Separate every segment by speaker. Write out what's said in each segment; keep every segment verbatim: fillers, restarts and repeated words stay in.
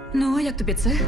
Speaker 1: Ну, а як тобі це?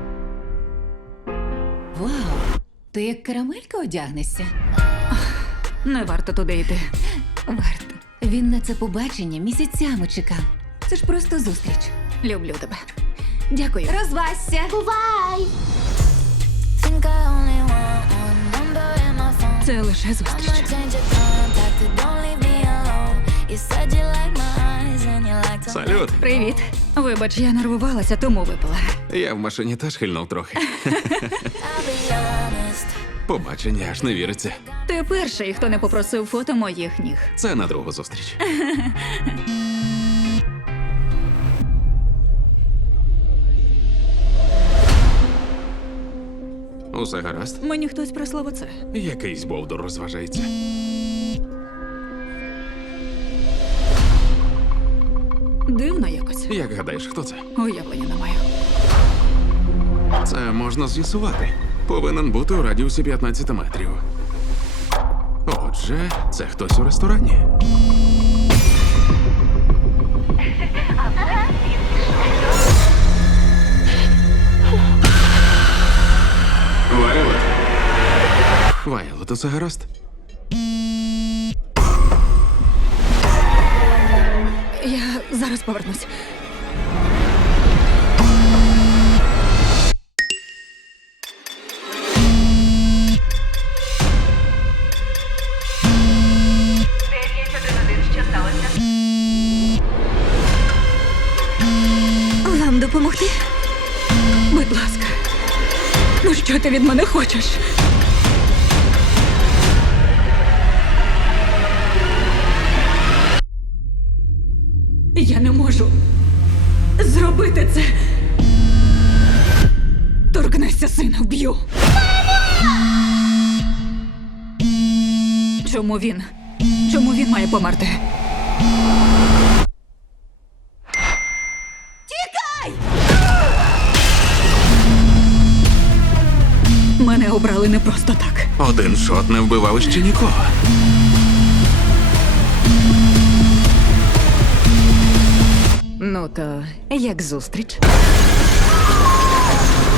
Speaker 2: Вау! Ти як карамелька одягнешся?
Speaker 1: Не варто туди йти.
Speaker 2: Варто. Він на це побачення місяцями чекав. Це ж просто зустріч.
Speaker 1: Люблю тебе.
Speaker 2: Дякую. Розвасся!
Speaker 3: Бувай! Think I only want one number in my phone.
Speaker 1: Це лише
Speaker 3: I'ma
Speaker 1: зустріч.
Speaker 3: change your contact, but don't leave me alone. You said you like my eyes and you like to
Speaker 4: Салют.
Speaker 1: Привіт. Вибач, я нервувалася, тому випила.
Speaker 4: Я в машині теж хильнув трохи.
Speaker 3: I'll be honest.
Speaker 4: Побачення аж не віриться.
Speaker 1: Ти перший, хто не попросив фото моїх ніг.
Speaker 4: Це на другу зустріч. Усе гаразд?
Speaker 1: Мені хтось прислав оце.
Speaker 4: Якийсь бовдур розважається.
Speaker 1: Дивно якось.
Speaker 4: Як гадаєш, хто це?
Speaker 1: Уявлення не маю.
Speaker 4: Це можна з'ясувати. Повинен бути у радіусі п'ятнадцять метрів. Отже, це хтось у ресторані. Вайлот. Вайлот, усе гаразд?
Speaker 1: Я зараз повернусь. Вам допомогти? Будь ласка. Ну що ти від мене хочеш? Я не можу зробити це. Торкнешся сина, вб'ю. Чому він? Чому він має померти? Тікай! Мене обрали не просто так.
Speaker 4: Один шот не вбивав ще нікого.
Speaker 2: Ну то як зустріч?